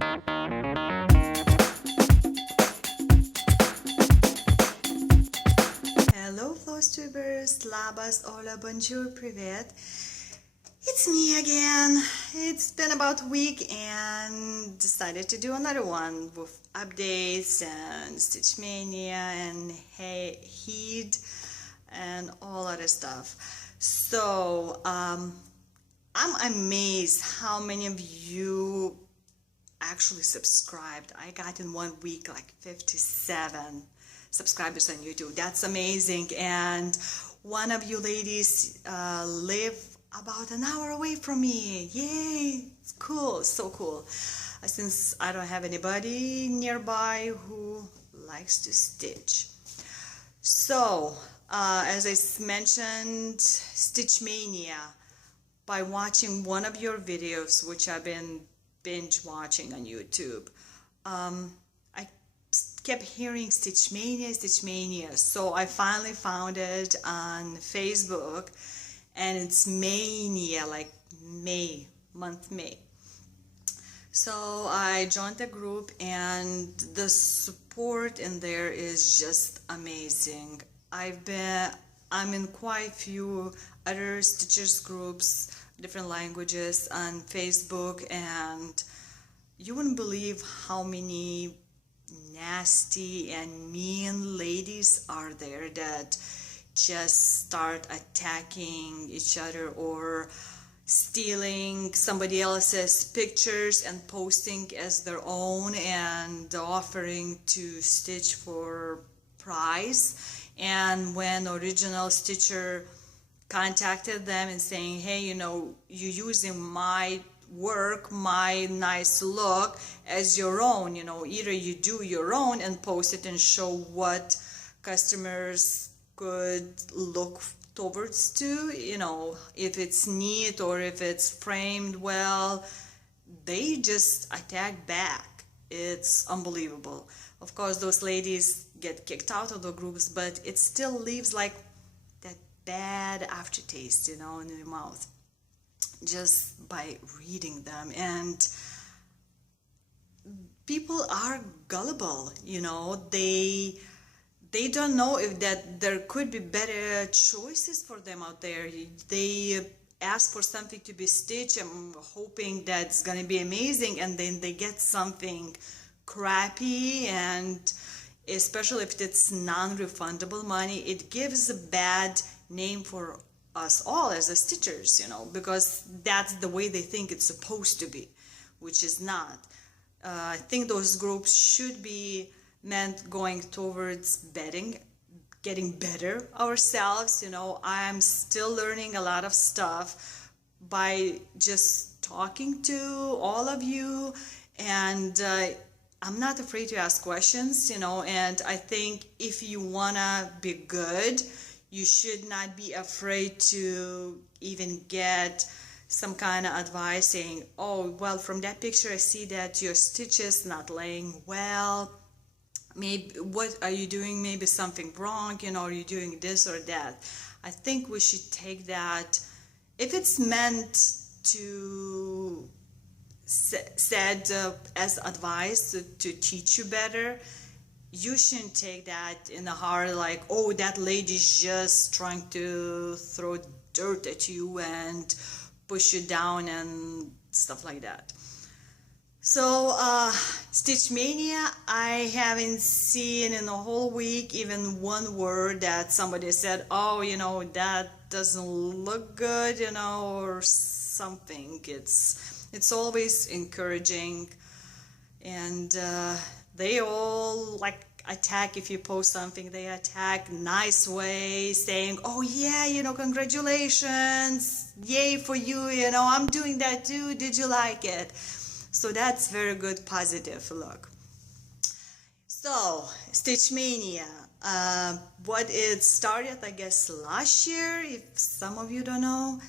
Hello Flosstubers, labas, hola, bonjour, privet. It's me again. It's been about a week and decided to do another one with updates and Stitch Maynia and HAED and all other stuff. So I'm amazed how many of you actually subscribed. I got in 1 week like 57 subscribers on YouTube. That's amazing. And one of you ladies live about an hour away from me. Yay! It's cool, so cool. Since I don't have anybody nearby who likes to stitch. So, as I mentioned, Stitch Mania, by watching one of your videos, which I've been binge watching on YouTube, I kept hearing Stitch Mania, so I finally found it on Facebook, and it's Mania, like May, month May. So I joined the group, and the support in there is just amazing. I'm in quite a few other Stitchers groups, different languages on Facebook, and you wouldn't believe how many nasty and mean ladies are there that just start attacking each other or stealing somebody else's pictures and posting as their own and offering to stitch for price. And when original stitcher contacted them and saying, hey, you know, you're using my work, my nice look as your own, you know, either you do your own and post it and show what customers could look towards to, you know, if it's neat or if it's framed well, they just attack back. It's unbelievable. Of course, those ladies get kicked out of the groups, but it still leaves like that bad aftertaste, you know, in your mouth just by reading them. And people are gullible, you know, they don't know if that there could be better choices for them out there. They ask for something to be stitched and hoping that's gonna be amazing, and then they get something crappy, and especially if it's non-refundable money, it gives a bad name for us all as the stitchers, you know, because that's the way they think it's supposed to be, which is not. I think those groups should be meant going towards getting better ourselves, you know. I'm still learning a lot of stuff by just talking to all of you, and I'm not afraid to ask questions, you know, and I think if you wanna be good, you should not be afraid to even get some kind of advice saying, oh, well, from that picture I see that your stitch is not laying well. Maybe what are you doing? Maybe something wrong, you know, are you doing this or that? I think we should take that, if it's meant to said as advice to teach you better, you shouldn't take that in the heart like, oh, that lady's just trying to throw dirt at you and push you down and stuff like that. So Stitch Mania, I haven't seen in a whole week even one word that somebody said, oh, you know, that doesn't look good, you know, or something. It's always encouraging, and they all like attack. If you post something, they attack nice way, saying, oh yeah, you know, congratulations, yay for you, you know, I'm doing that too, did you like it? So that's very good, positive look. So Stitch Mania, what it started, I guess, last year, if some of you don't know,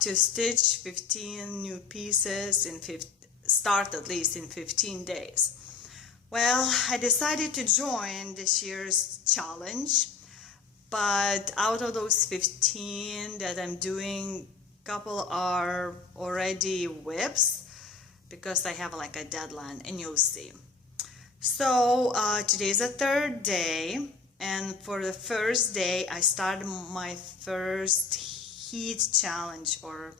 to stitch 15 new pieces in start at least in 15 days. Well, I decided to join this year's challenge, but out of those 15 that I'm doing, couple are already whips, because I have like a deadline, and you'll see. So today's the third day, and for the first day I started my first HAED challenge, or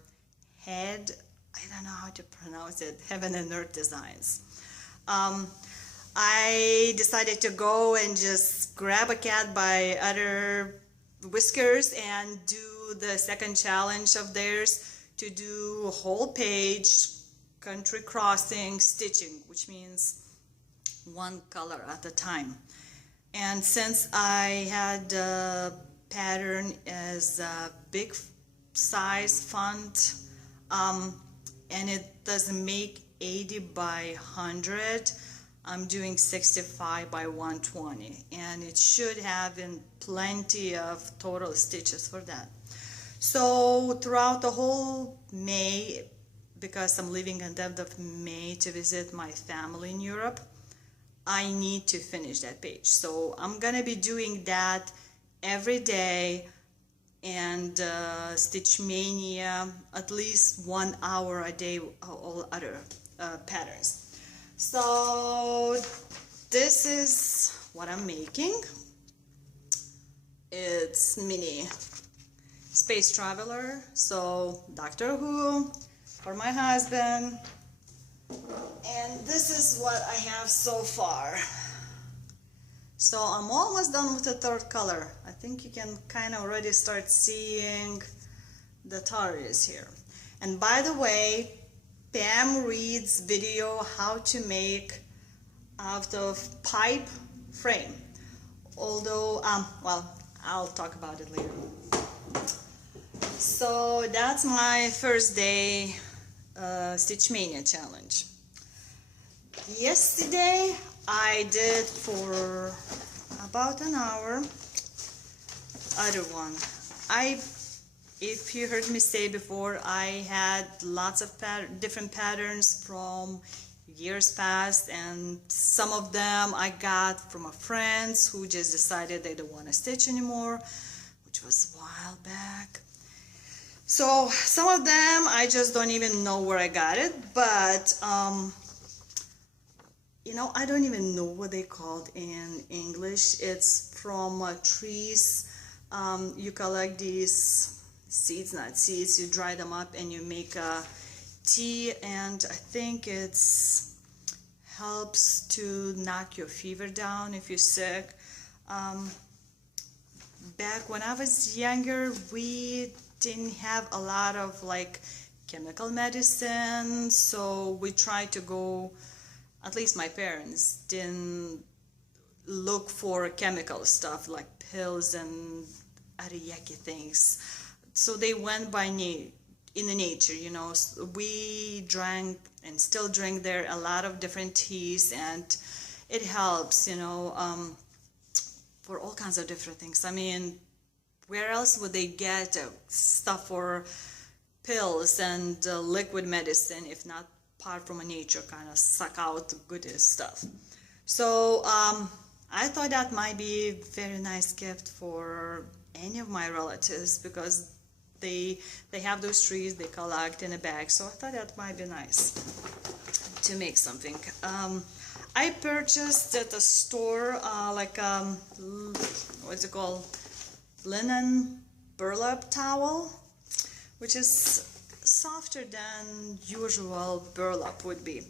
HAED, I don't know how to pronounce it, Heaven and Earth Designs. I decided to go and just grab a cat by other whiskers and do the second challenge of theirs, to do a whole page country crossing stitching, which means one color at a time. And since I had a pattern as a big size font, and it doesn't make 80 by 100, I'm doing 65 by 120, and it should have plenty of total stitches for that. So throughout the whole May, because I'm leaving at the end of May to visit my family in Europe, I need to finish that page. So I'm gonna be doing that every day, and Stitch Maynia at least 1 hour a day, all other patterns. So this is what I'm making. It's mini space traveler, so Doctor Who for my husband. And this is what I have so far. So I'm almost done with the third color. I think you can kind of already start seeing the taris here. And by the way, Pam Reed's video, how to make out of pipe frame. Although, well, I'll talk about it later. So that's my first day Stitch Maynia challenge. Yesterday I did for about an hour other one. If you heard me say before, I had lots of different patterns from years past, and some of them I got from friends who just decided they don't want to stitch anymore, which was a while back. So some of them I just don't even know where I got it, but you know, I don't even know what they called in English. It's from trees. You collect these seeds, not seeds, you dry them up and you make a tea, and I think it's helps to knock your fever down if you're sick. Back when I was younger, we didn't have a lot of like chemical medicine, so we tried to go, at least my parents didn't look for chemical stuff like pills and other yucky things. So they went by in the nature, you know. We drank and still drink there a lot of different teas, and it helps, you know, for all kinds of different things. I mean, where else would they get stuff for pills and liquid medicine if not apart from a nature, kind of suck out the good stuff. So I thought that might be a very nice gift for any of my relatives, because they have those trees they collect in a bag, so I thought that might be nice to make something. I purchased at a store like what's it called, linen burlap towel, which is softer than usual burlap would be,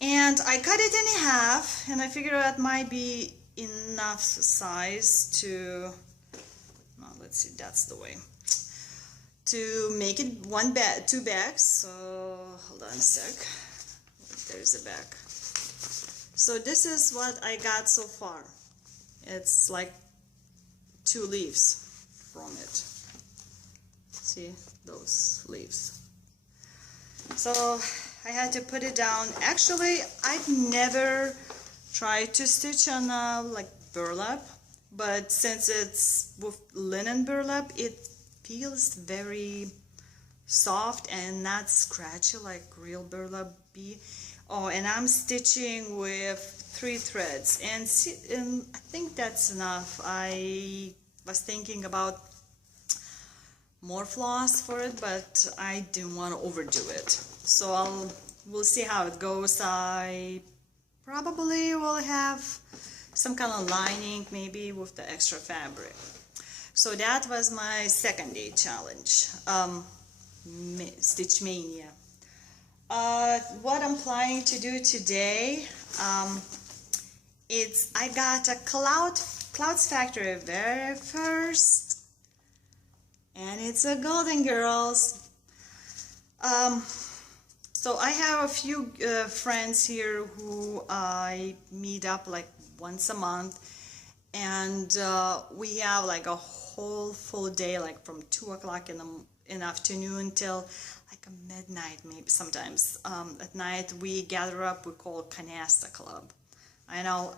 and I cut it in half, and I figured that might be enough size to, well, let's see, that's the way to make it two bags. So hold on a sec, there's a bag. So this is what I got so far. It's like 2 leaves from it. See those leaves? So I had to put it down. Actually, I've never tried to stitch on like burlap, but since it's with linen burlap, it feels very soft and not scratchy like real burlap be. Oh, and I'm stitching with 3 threads, and I think that's enough. I was thinking about more floss for it, but I didn't want to overdo it. So I'll we'll see how it goes. I probably will have some kind of lining maybe with the extra fabric. So that was my second day challenge, Stitch Mania. What I'm planning to do today, I got a Clouds Factory very first, and it's a Golden Girls. So I have a few friends here who I meet up like once a month, and we have like a whole full day, like from 2 o'clock in the afternoon till like a midnight, maybe sometimes. At night we gather up, we call Canasta Club. I know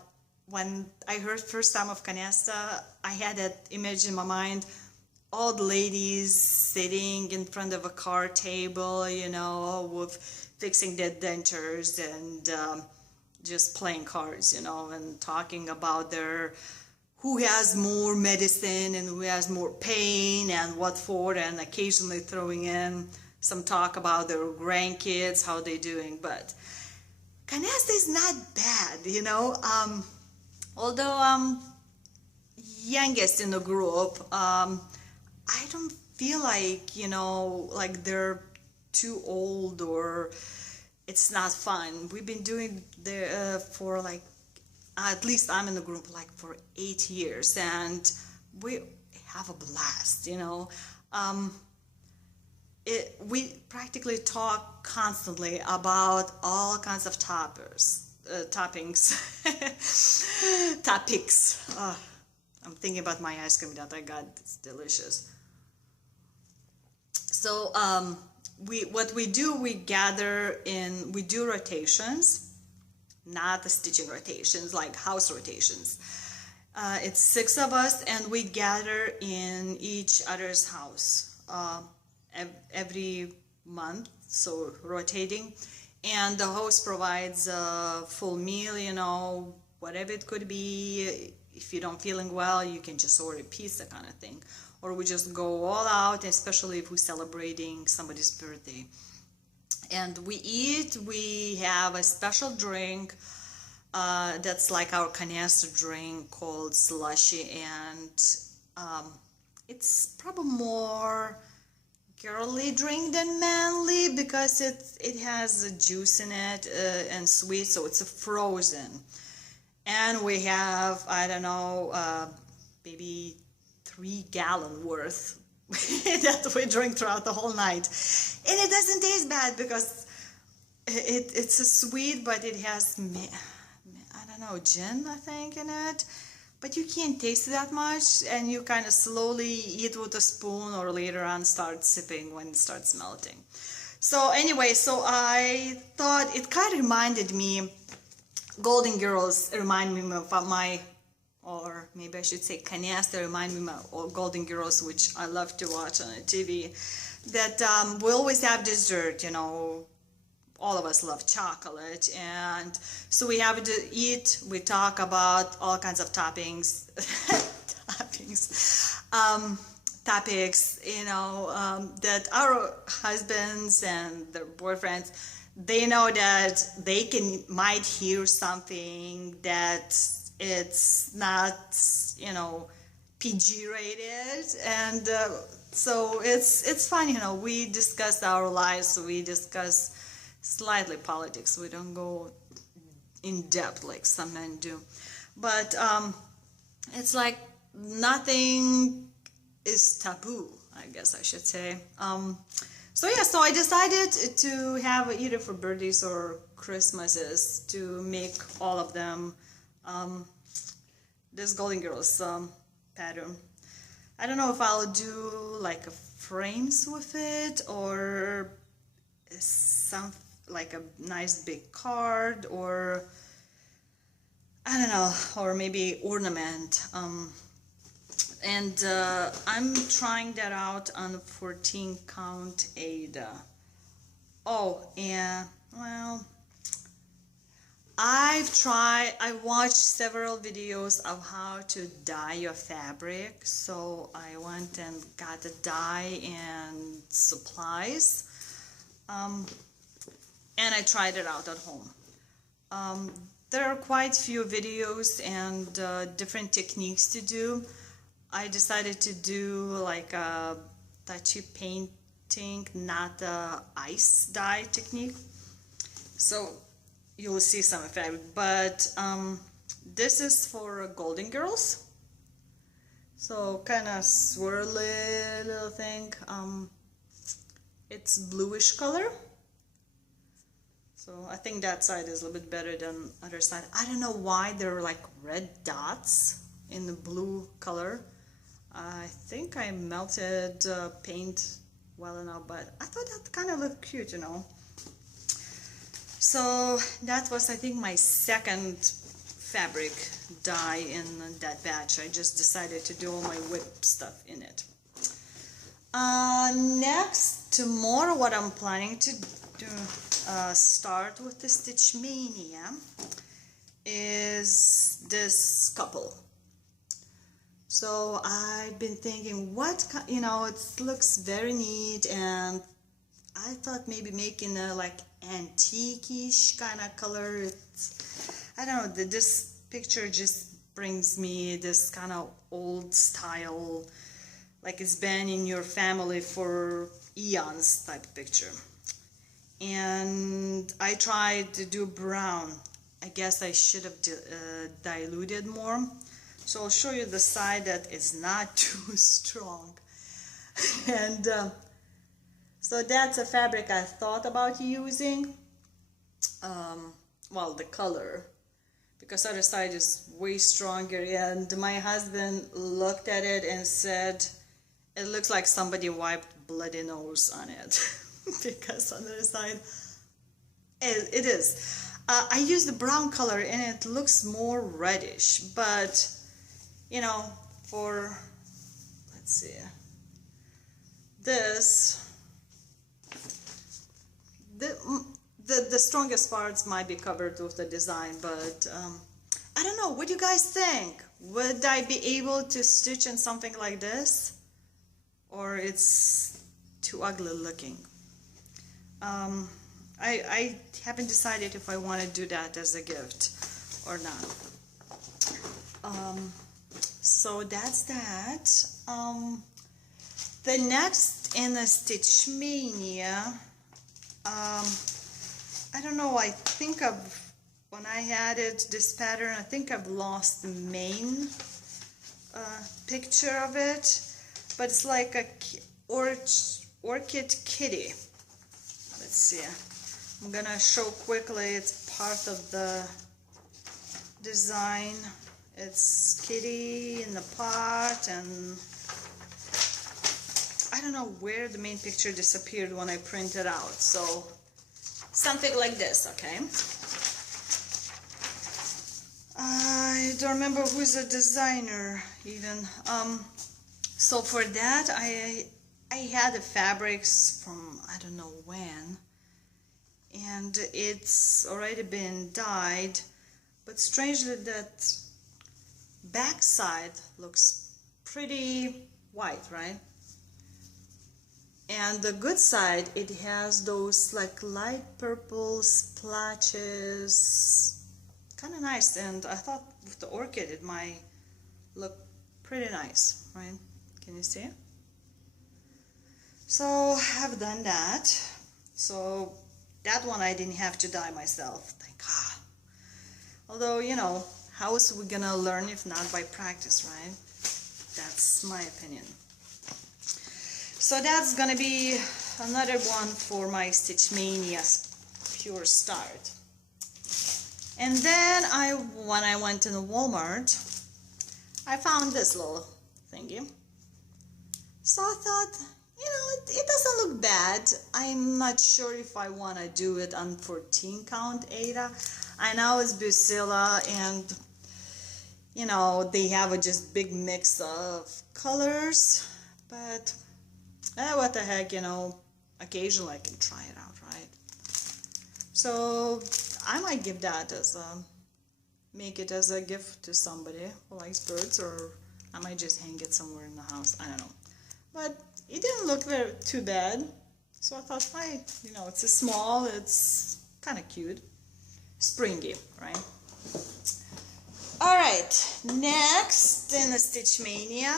when I heard first time of Canasta, I had that image in my mind, old ladies sitting in front of a card table, you know, with fixing their dentures and just playing cards, you know, and talking about who has more medicine and who has more pain and what for, and occasionally throwing in some talk about their grandkids, how they're doing. But Canasta is not bad, you know. Although I'm youngest in the group, I don't feel like, you know, like they're too old or it's not fun. We've been doing for like, at least I'm in the group like for 8 years, and we have a blast, you know. We practically talk constantly about all kinds of toppings. Topics. I'm thinking about my ice cream that I got. It's delicious. So what we do, we do rotations, not the stitching rotations, like house rotations. It's 6 of us, and we gather in each other's house every month, so rotating. And the host provides a full meal, you know, whatever it could be. If you don't feeling well, you can just order pizza kind of thing. Or we just go all out, especially if we're celebrating somebody's birthday. And we eat, we have a special drink that's like our canasta drink called slushy, and it's probably more girly drink than manly because it has a juice in it and sweet, so it's a frozen. And we have, I don't know, maybe 3-gallon worth that we drink throughout the whole night, and it doesn't taste bad because it's a sweet, but it has I don't know, gin I think in it, but you can't taste it that much, and you kind of slowly eat with a spoon or later on start sipping when it starts melting. So anyway, so I thought it kind of reminded me, Golden Girls remind me of my, or maybe I should say Canasta remind me of Golden Girls, which I love to watch on the TV, that we always have dessert, you know. All of us love chocolate, and so we have to eat, we talk about all kinds of toppings, topics, you know, that our husbands and their boyfriends, they know that they might hear something that it's not, you know, PG rated, and so it's fun, you know. We discuss our lives, we discuss slightly politics, we don't go in depth like some men do, but it's like nothing is taboo, I guess I should say. So yeah, so I decided to have either for birthdays or Christmases to make all of them this Golden Girls pattern. I don't know if I'll do like a frames with it or some like a nice big card, or I don't know, or maybe ornament. And I'm trying that out on 14 count HAED. Oh, and well, I watched several videos of how to dye your fabric, so I went and got the dye and supplies. and I tried it out at home. There are quite few videos and different techniques to do. I decided to do like a touchy painting, not a ice dye technique. So you'll see some effect, but this is for golden girls. So kind of swirly little thing. It's bluish color. So I think that side is a little bit better than other side. I don't know why there are like red dots in the blue color. I think I melted paint well enough, but I thought that kind of looked cute, you know. So that was, I think, my second fabric dye in that batch. I just decided to do all my whip stuff in it. Next, tomorrow, what I'm planning to do, start with the Stitch Maynia, is this couple. So I've been thinking, you know, it looks very neat, and I thought maybe making a like antique-ish kind of color. I don't know, this picture just brings me this kind of old style, like it's been in your family for eons type of picture. And I tried to do brown. I guess I should have diluted more. So I'll show you the side that is not too strong. And so that's a fabric I thought about using. Well, the color, because other side is way stronger. And my husband looked at it and said, it looks like somebody wiped bloody nose on it. Because on the other side, it is. I use the brown color and it looks more reddish, but you know, for, let's see, this, the strongest parts might be covered with the design, but I don't know, what do you guys think? Would I be able to stitch in something like this, or it's too ugly looking? I haven't decided if I want to do that as a gift or not. So that's that. The next in the Stitch Maynia, I don't know, I think when I added this pattern, I think I've lost the main picture of it, but it's like a orchid kitty. Let's see, I'm gonna show quickly, it's part of the design. It's kitty in the pot, and I don't know where the main picture disappeared when I printed out. So something like this, okay? I don't remember who's the designer even. So for that, I had the fabrics from I don't know when, and it's already been dyed, but strangely that back side looks pretty white, right? And the good side, it has those like light purple splotches, kind of nice. And I thought with the orchid it might look pretty nice, right? Can you see? So I've done that. So that one I didn't have to dye myself, thank God. Although, you know, how else are we gonna learn if not by practice, right? That's my opinion. So that's gonna be another one for my Stitch Maynia Pure Start. And then when I went to the Walmart, I found this little thingy. So I thought, you know, it doesn't look bad. I'm not sure if I want to do it on 14 count Aida. I know it's Bucilla, and you know, they have a just big mix of colors, but what the heck, you know, occasionally I can try it out, right? So I might give that as a, make it as a gift to somebody who likes birds, or I might just hang it somewhere in the house, I don't know. But it didn't look too bad, so I thought, hey, you know, it's a small, it's kind of cute, springy, right? All right, next in the Stitch Mania,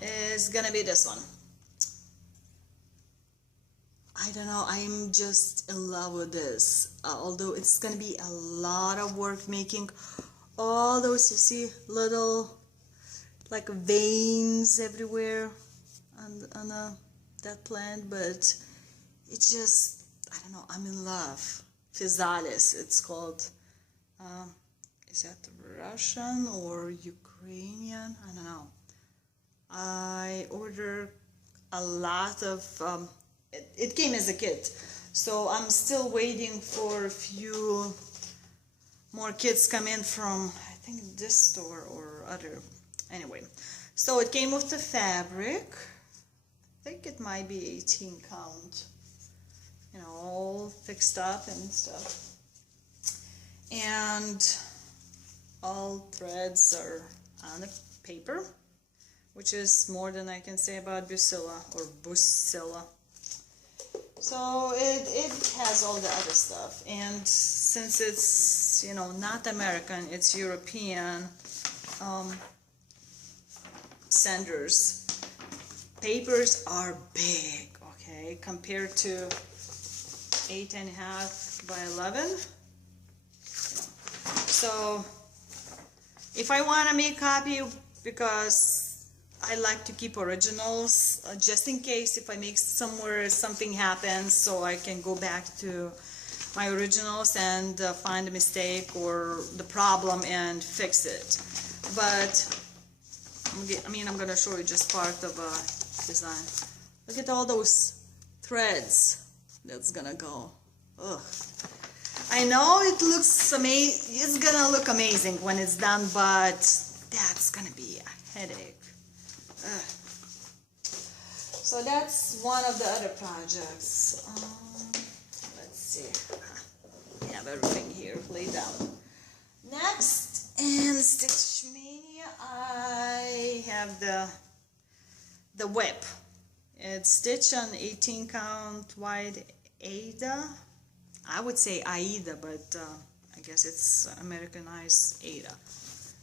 is gonna be this one. I don't know, I'm just in love with this, although it's gonna be a lot of work making all those, you see, little like veins everywhere on that plant, but it's just, I don't know, I'm in love. Physalis, it's called. Is that Russian or Ukrainian? I don't know. I ordered a lot of, it came as a kit, so I'm still waiting for a few more kits come in from, I think, this store or other. Anyway, so it came with the fabric. I think it might be 18 count, you know, all fixed up and stuff, and all threads are on the paper, which is more than I can say about Busilla or Busilla. So it has all the other stuff, and since it's, you know, not American, it's European senders, papers are big, okay, compared to 8.5 by 11. So if I want to make a copy, because I like to keep originals, just in case if I make somewhere something happens, so I can go back to my originals and find a mistake or the problem and fix it. But I mean, I'm gonna show you just part of a design. Look at all those threads that's gonna go. Ugh. I know it looks amazing. It's gonna look amazing when it's done, but that's gonna be a headache. Ugh. So that's one of the other projects. Let's see. I have everything here laid out. Next, in Stitch Maynia, I have the whip. It's stitched on 18 count wide Aida. I would say Aida, but I guess it's Americanized Aida.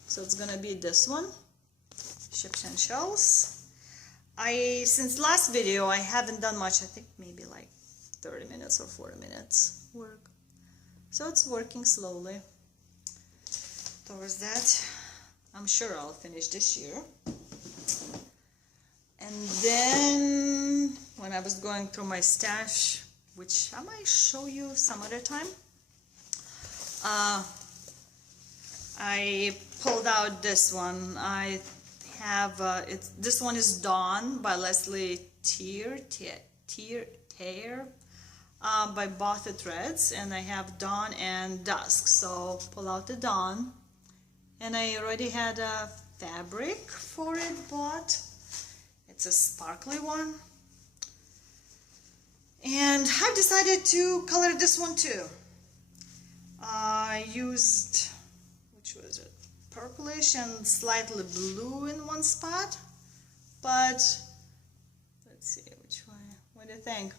So it's gonna be this one, ships and shells. Since last video, I haven't done much. I think maybe like 30 minutes or 40 minutes work. So it's working slowly towards that. I'm sure I'll finish this year. And then when I was going through my stash, which I might show you some other time, I pulled out this one. I have this one is Dawn by Leslie Tear by Botha Threads, and I have Dawn and Dusk. So pull out the Dawn, and I already had a fabric for it bought. It's a sparkly one, and I've decided to color this one too. I used, which was it, purplish and slightly blue in one spot, but let's see which one. What do you think?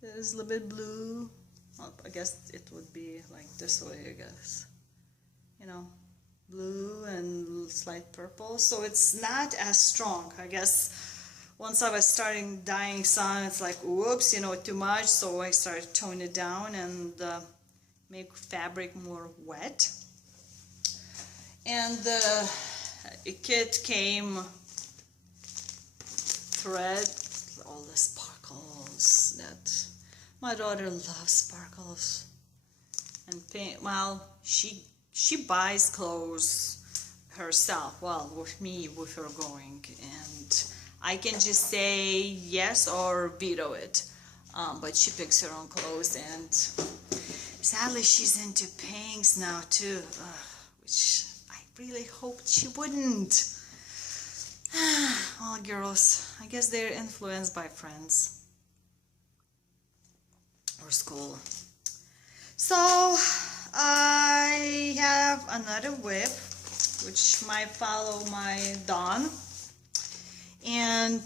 There's a little bit blue. Oh, I guess it would be like this way, I guess. You know, blue and slight purple. So it's not as strong. I guess once I was starting dyeing some, it's like, whoops, you know, too much. So I started toning it down and make fabric more wet. And the kit came thread, all the sparkles that my daughter loves sparkles and paint. Well, she buys clothes herself. Well, with me, with her going, and I can just say yes or veto it. But she picks her own clothes, and sadly, she's into pinks now too, which I really hoped she wouldn't. All girls, I guess they're influenced by friends or school. So I have another whip which might follow my Dawn, and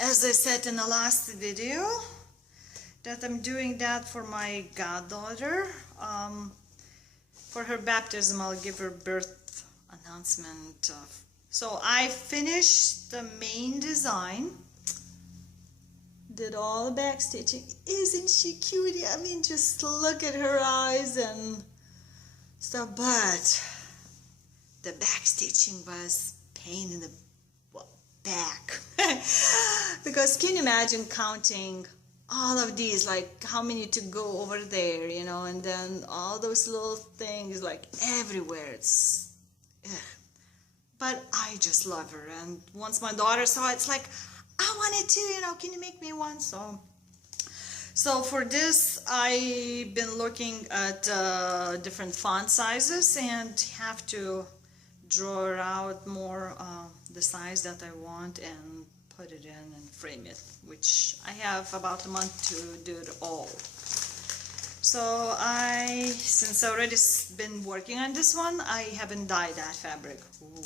as I said in the last video, that I'm doing that for my goddaughter. For her baptism, I'll give her birth announcement. So I finished the main design, did all the back stitching. Isn't she cute? I mean, just look at her eyes and stuff. But the back stitching was pain in the back. Because can you imagine counting all of these, like how many to go over there, you know, and then all those little things like everywhere. It's ugh. But I just love her, and once my daughter saw it, it's like, I wanted to, you know, can you make me one? So for this, I've been looking at different font sizes and have to draw out more the size that I want and put it in and frame it, which I have about a month to do it all. So since I already been working on this one, I haven't dyed that fabric. Ooh.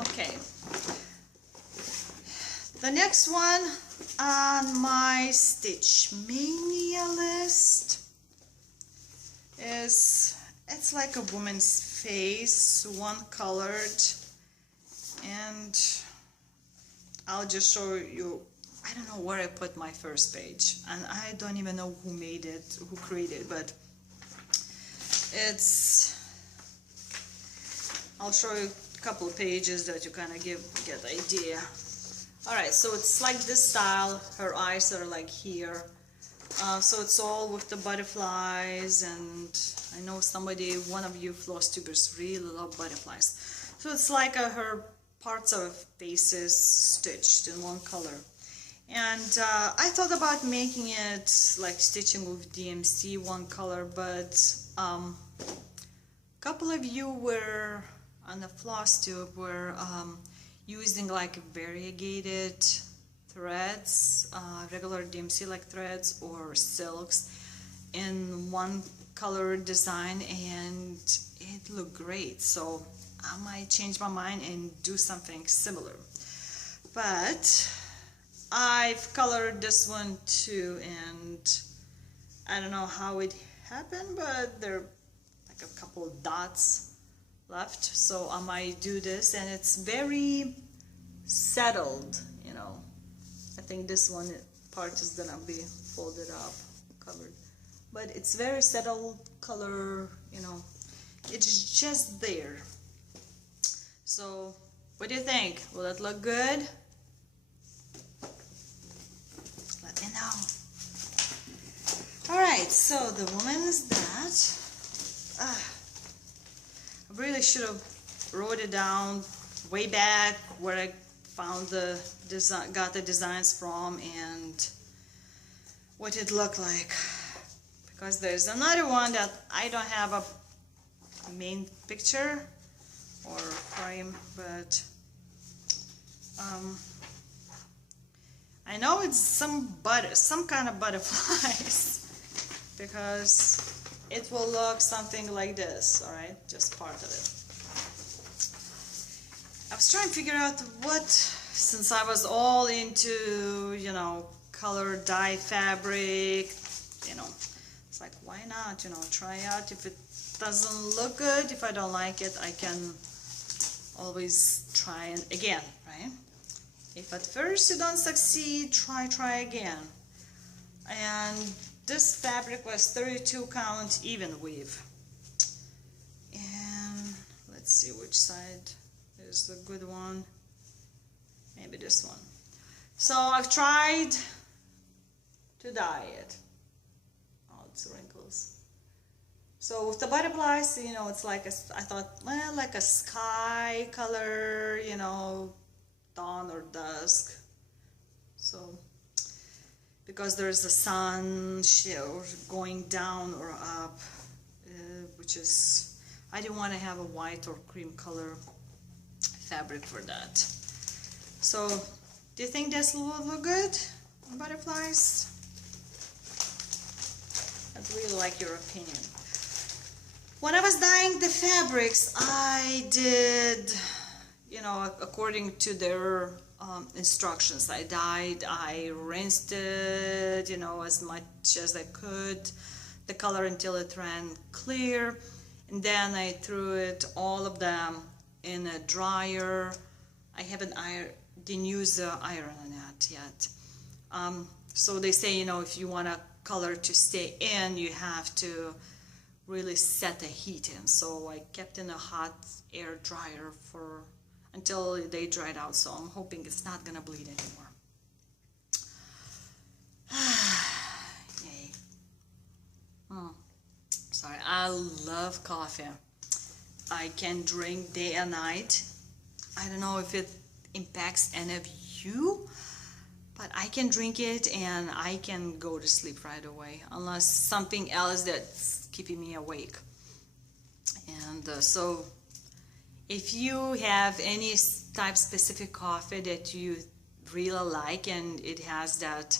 Okay. The next one on my Stitch Mania list is, it's like a woman's face, one colored, and I'll just show you. I don't know where I put my first page, and I don't even know who made it, who created it, but it's, I'll show you a couple of pages that you kind of get the idea. Alright, so it's like this style. Her eyes are like here. So it's all with the butterflies, and I know one of you Flosstubers really love butterflies. So it's like her parts of faces stitched in one color. And I thought about making it like stitching with DMC one color, but a couple of you were on the Flosstube were using like variegated threads, regular DMC like threads or silks in one color design, and it looked great. So I might change my mind and do something similar. But I've colored this one too, and I don't know how it happened, but there are like a couple of dots left, so I might do this, and it's very settled, you know. I think this one part is gonna be folded up, covered, but it's very settled color, you know, it's just there. So what do you think? Will it look good? Let me know. Alright, so the woman is that. I really should have wrote it down way back where I found the design, got the designs from, and what it looked like, because there's another one that I don't have a main picture or frame, but I know it's some kind of butterflies because it will look something like this. All right, just part of it. I was trying to figure out what, since I was all into, you know, color dye fabric, you know, it's like, why not, you know, try out. If it doesn't look good, if I don't like it, I can always try it again, right? If at first you don't succeed, try again. And this fabric was 32 count even weave. And let's see which side is the good one. Maybe this one. So I've tried to dye it. Oh, it's wrinkles. So with the butterflies, you know, it's like I thought, well, like a sky color, you know, dawn or dusk. So because there's the sun going down or up, which is, I didn't want to have a white or cream color fabric for that. So do you think this will look good on butterflies? I'd really like your opinion. When I was dyeing the fabrics, I did, you know, according to their instructions. I dyed, I rinsed it, you know, as much as I could, the color until it ran clear, and then I threw it, all of them, in a dryer. I didn't use the iron on that yet. So they say, you know, if you want a color to stay in, you have to really set the heat in. So I kept in a hot air dryer until they dried out. So I'm hoping it's not gonna bleed anymore. Yay. Sorry, I love coffee. I can drink day and night. I don't know if it impacts any of you, but I can drink it and I can go to sleep right away, unless something else that's keeping me awake. And so if you have any type specific coffee that you really like and it has that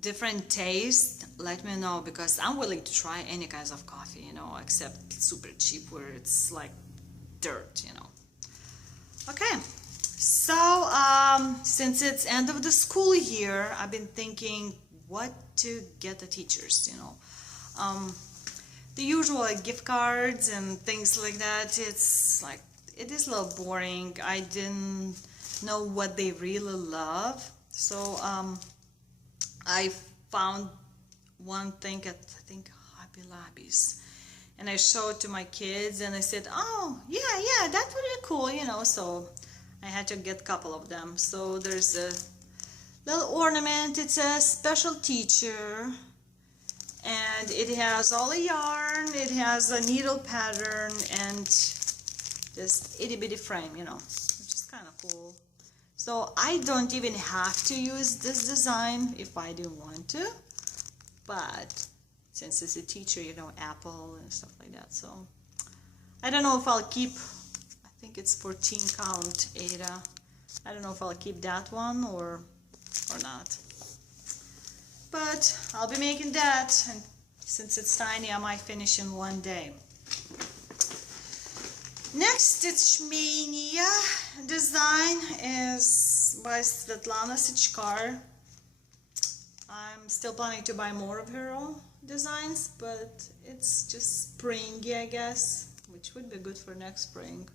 different taste, let me know, because I'm willing to try any kinds of coffee, you know, except super cheap where it's like dirt, you know. Okay, so since it's end of the school year, I've been thinking what to get the teachers, you know. The usual like gift cards and things like that, it's like, it is a little boring. I didn't know what they really love, so I found one thing at, I think, Hobby Lobby's, and I showed to my kids and I said, oh yeah, that would be cool, you know. So I had to get a couple of them. So there's a little ornament, it's a special teacher, and it has all the yarn, it has a needle pattern, and this itty bitty frame, you know, which is kind of cool. So I don't even have to use this design if I didn't want to, but since it's a teacher, you know, Apple and stuff like that. So I don't know if I'll keep, I think it's 14 count Ada. I don't know if I'll keep that one or not. But I'll be making that, and since it's tiny, I might finish in one day. Next Stitch Maynia design is by Svetlana Sichkar. I'm still planning to buy more of her own designs, but it's just springy, I guess, which would be good for next spring.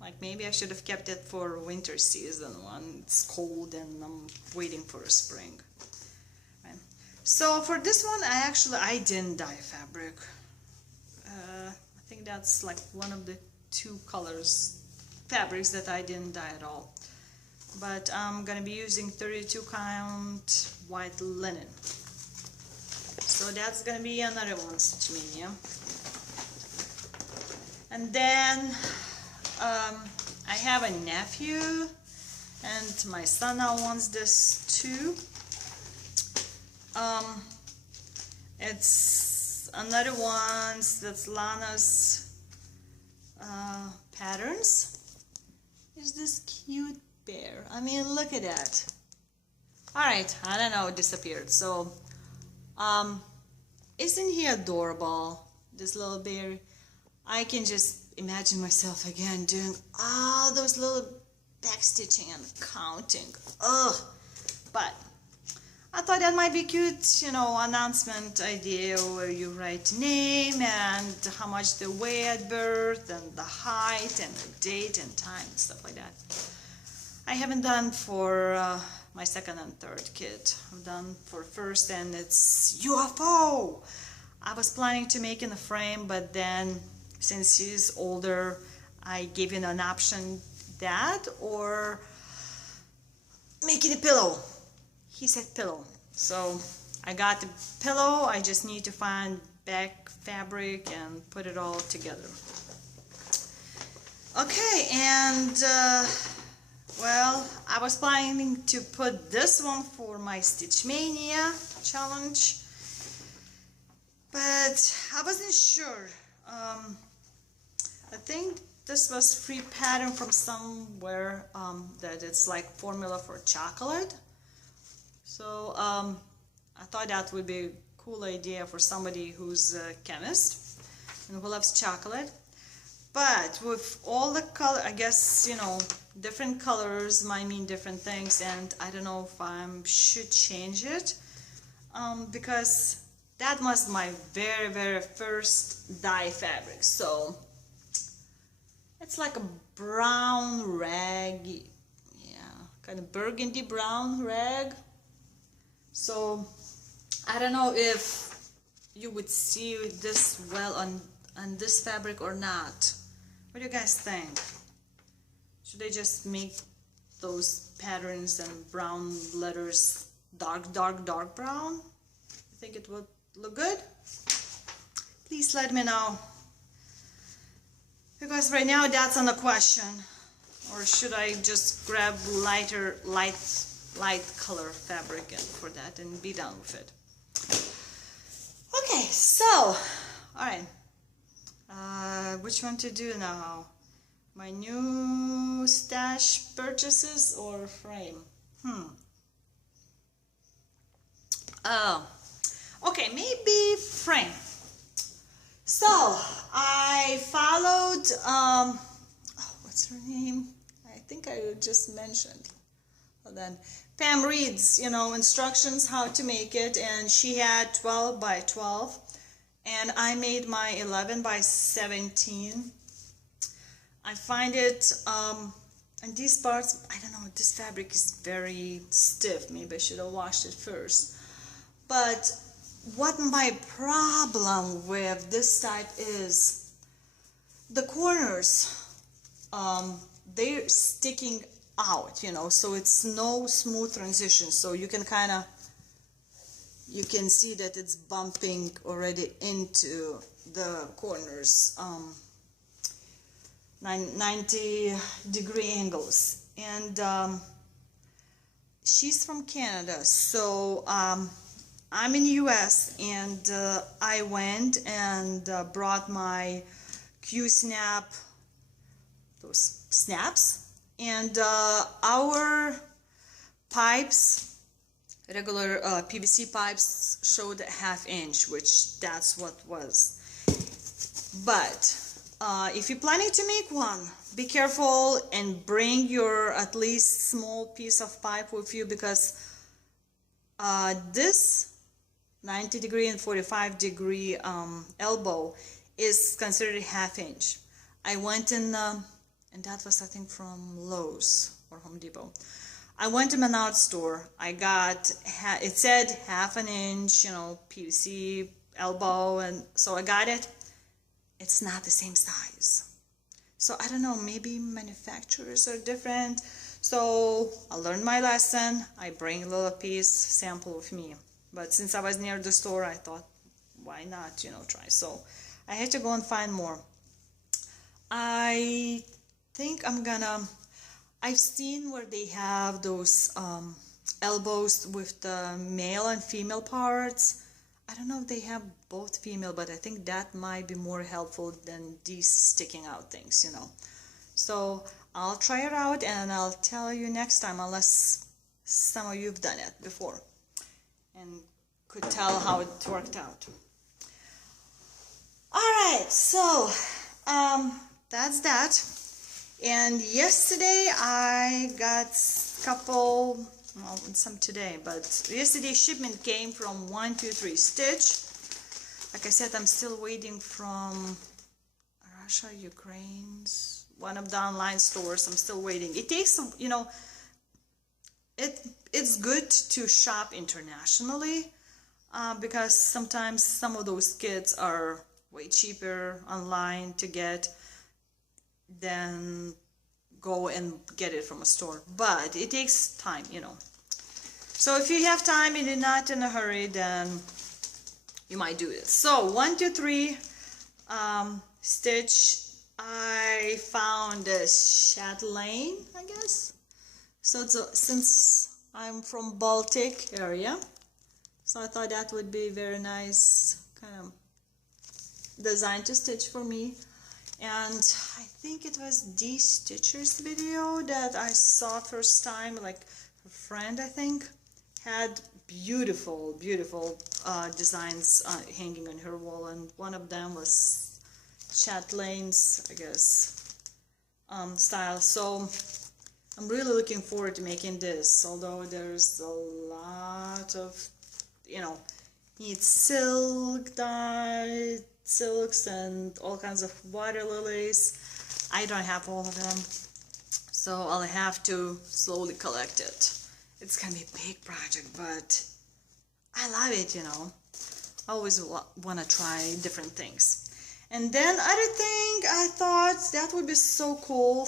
Like maybe I should have kept it for winter season when it's cold and I'm waiting for a spring. Right. So for this one, I didn't dye fabric. I think that's like one of the two fabrics that I didn't dye at all. But I'm gonna be using 32 count white linen. So that's gonna be another one, Stitch Maynia. And then I have a nephew, and my son now wants this too. It's another one that's Lana's patterns. Is this cute bear? I mean, look at that. Alright, I don't know, it disappeared. So, isn't he adorable, this little bear? I can just imagine myself again doing all those little backstitching and counting. Ugh! But I thought that might be cute, you know, announcement idea where you write name and how much they weigh at birth and the height and the date and time and stuff like that. I haven't done for my second and third kid. I've done for first, and it's UFO! I was planning to make in a frame, but then since he's older, I gave him an option, that or making a pillow. He said pillow. So I got the pillow. I just need to find back fabric and put it all together. Okay, and well, I was planning to put this one for my Stitch Maynia challenge, but I wasn't sure. I think this was free pattern from somewhere, that it's like formula for chocolate. So I thought that would be a cool idea for somebody who's a chemist and who loves chocolate. but with all the color, I guess, you know, different colors might mean different things, and I don't know if I should change it, because that was my very first dye fabric. So it's like a brown rag, yeah, kind of burgundy brown rag. So I don't know if you would see this well on this fabric or not. What do you guys think? Should I just make those patterns and brown letters dark brown? You think it would look good? Please let me know, because right now that's on the question. Or should I just grab light color fabric and for that and be done with it? Okay, so all right, which one to do now? My new stash purchases or frame? Oh, okay, maybe frame. So I followed oh, what's her name? I think I just mentioned. Hold on. Pam Reed's, you know, instructions how to make it, and she had 12 by 12, and I made my 11 by 17. I find it, and these parts, I don't know, this fabric is very stiff. Maybe I should have washed it first. But what my problem with this type is, the corners, they're sticking out, you know, so it's no smooth transition. So you can you can see that it's bumping already into the corners, 90-degree angles. And she's from Canada, so I'm in the US, and I went and brought my Q-snap, those snaps, and our pipes, regular PVC pipes, showed 1/2 inch, which that's what was. But if you're planning to make one, be careful and bring your at least small piece of pipe with you, because this 90-degree and 45-degree elbow is considered 1/2 inch. I went in, and that was I think from Lowe's or Home Depot. I went to Menard store. I got, it said 1/2 inch, you know, PVC elbow, and so I got it. It's not the same size. So I don't know, maybe manufacturers are different. So I learned my lesson. I bring a little piece sample with me. But since I was near the store, I thought, why not, you know, try. So I had to go and find more. I think I've seen where they have those elbows with the male and female parts. I don't know if they have both female, but I think that might be more helpful than these sticking out things, you know. So I'll try it out and I'll tell you next time, unless some of you have done it before and could tell how it worked out. Alright, so that's that. And yesterday I got a couple, well, some today, but yesterday shipment came from 123 Stitch. Like I said, I'm still waiting from Russia, Ukraine's, one of the online stores. I'm still waiting. It takes, you know, it's good to shop internationally because sometimes some of those kits are way cheaper online to get than go and get it from a store. But it takes time, you know. So if you have time and you're not in a hurry, then you might do it. So 123 Stitch, I found this chatelaine, I guess. So since I'm from Baltic area, so I thought that would be very nice kind of design to stitch for me. And I think it was D Stitcher's video that I saw first time, like her friend, I think, had beautiful designs hanging on her wall, and one of them was chatelaines, I guess, style. So I'm really looking forward to making this, although there's a lot of, you know, need silk dye, silks, and all kinds of water lilies. I don't have all of them, so I'll have to slowly collect it. It's gonna be a big project, but I love it, you know. I always want to try different things. And then other thing, I thought that would be so cool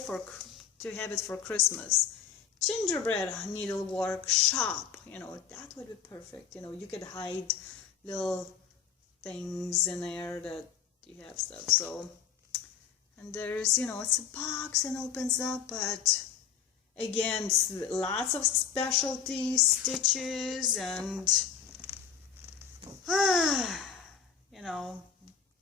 to have it for Christmas. Gingerbread needlework shop, you know, that would be perfect. You know, you could hide little things in there that you have stuff. So, and there's, you know, it's a box and opens up, but again, lots of specialty stitches and you know,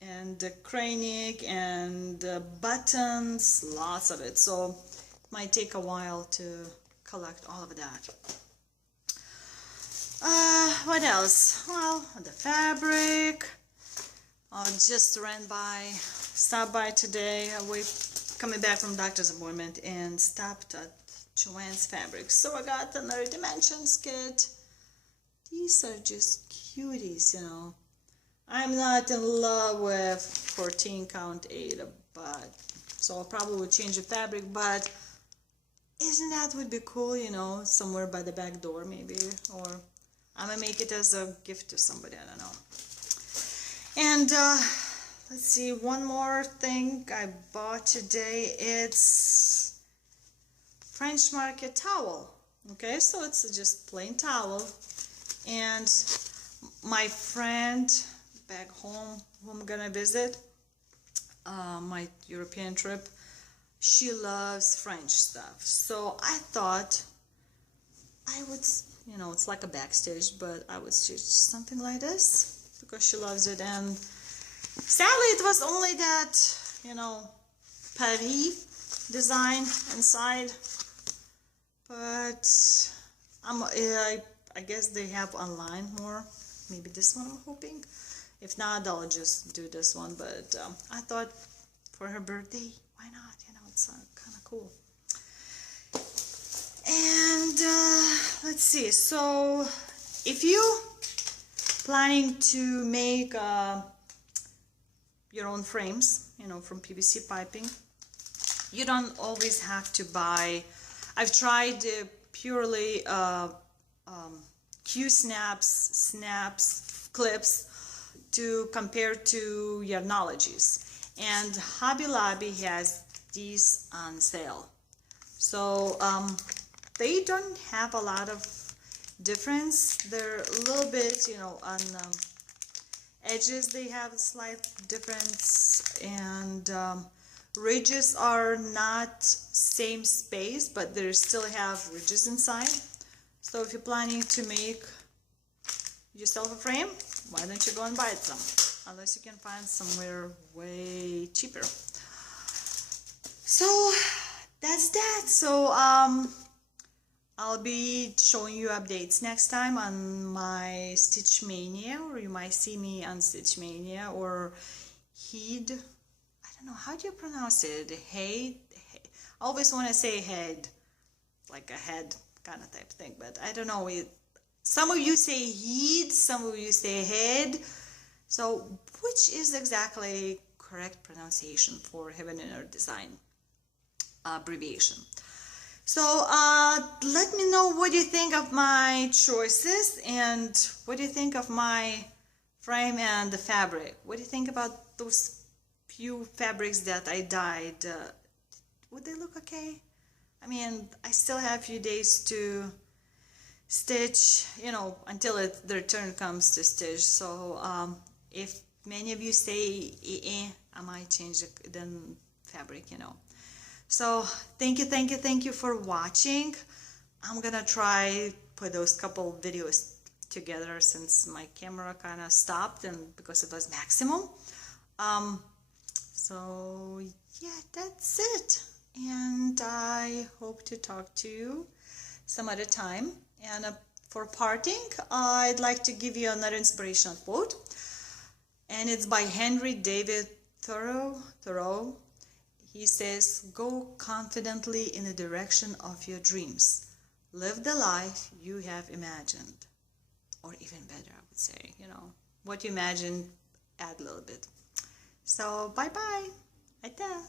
and the cranic and the buttons, lots of it. So it might take a while to collect all of that. What else? Well, the fabric. I just stopped by today. We coming back from doctor's appointment and stopped at Joann's Fabrics. So I got another Dimensions kit. These are just cuties, you know. I'm not in love with 14 count 8, but so I'll probably change the fabric, but isn't that would be cool, you know, somewhere by the back door maybe, or I'm gonna make it as a gift to somebody, I don't know. And let's see, one more thing I bought today. It's French market towel. Okay, so it's just plain towel. And my friend back home who I'm gonna visit, my European trip, she loves French stuff. So I thought I would, you know, it's like a backstage, but I would stitch something like this because she loves it. And sadly it was only that, you know, Paris design inside, but I guess they have online more. Maybe this one I'm hoping. If not, I'll just do this one. But I thought for her birthday, why not? You know, it's kind of cool. And let's see. So if you planning to make your own frames, you know, from PVC piping, you don't always have to buy. I've tried purely snaps, clips to compare to Yarnologies, and Hobby Lobby has these on sale. So they don't have a lot of difference. They're a little bit, you know, on edges they have a slight difference, and ridges are not same space, but they still have ridges inside. So if you're planning to make yourself a frame, why don't you go and buy some? Unless you can find somewhere way cheaper. So that's that. So I'll be showing you updates next time on my Stitch Maynia, or you might see me on Stitch Maynia or HAED. I don't know, how do you pronounce it? HAED? I always want to say head, like a head kind of type thing, but I don't know. Some of you say HAED, some of you say head. So which is exactly correct pronunciation for Heaven and Earth Design abbreviation? So let me know what you think of my choices, and what do you think of my frame and the fabric. What do you think about those few fabrics that I dyed? Would they look okay? I mean, I still have a few days to stitch, you know, until their turn comes to stitch. So if many of you say I might change the fabric, you know. So thank you for watching. I'm gonna try put those couple videos together since my camera kind of stopped, and because it was maximum. So yeah, that's it, and I hope to talk to you some other time. And for parting, I'd like to give you another inspirational quote, and it's by Henry David Thoreau, he says, go confidently in the direction of your dreams. Live the life you have imagined. Or even better, I would say, what you imagine, add a little bit. So, bye-bye. Aitäh!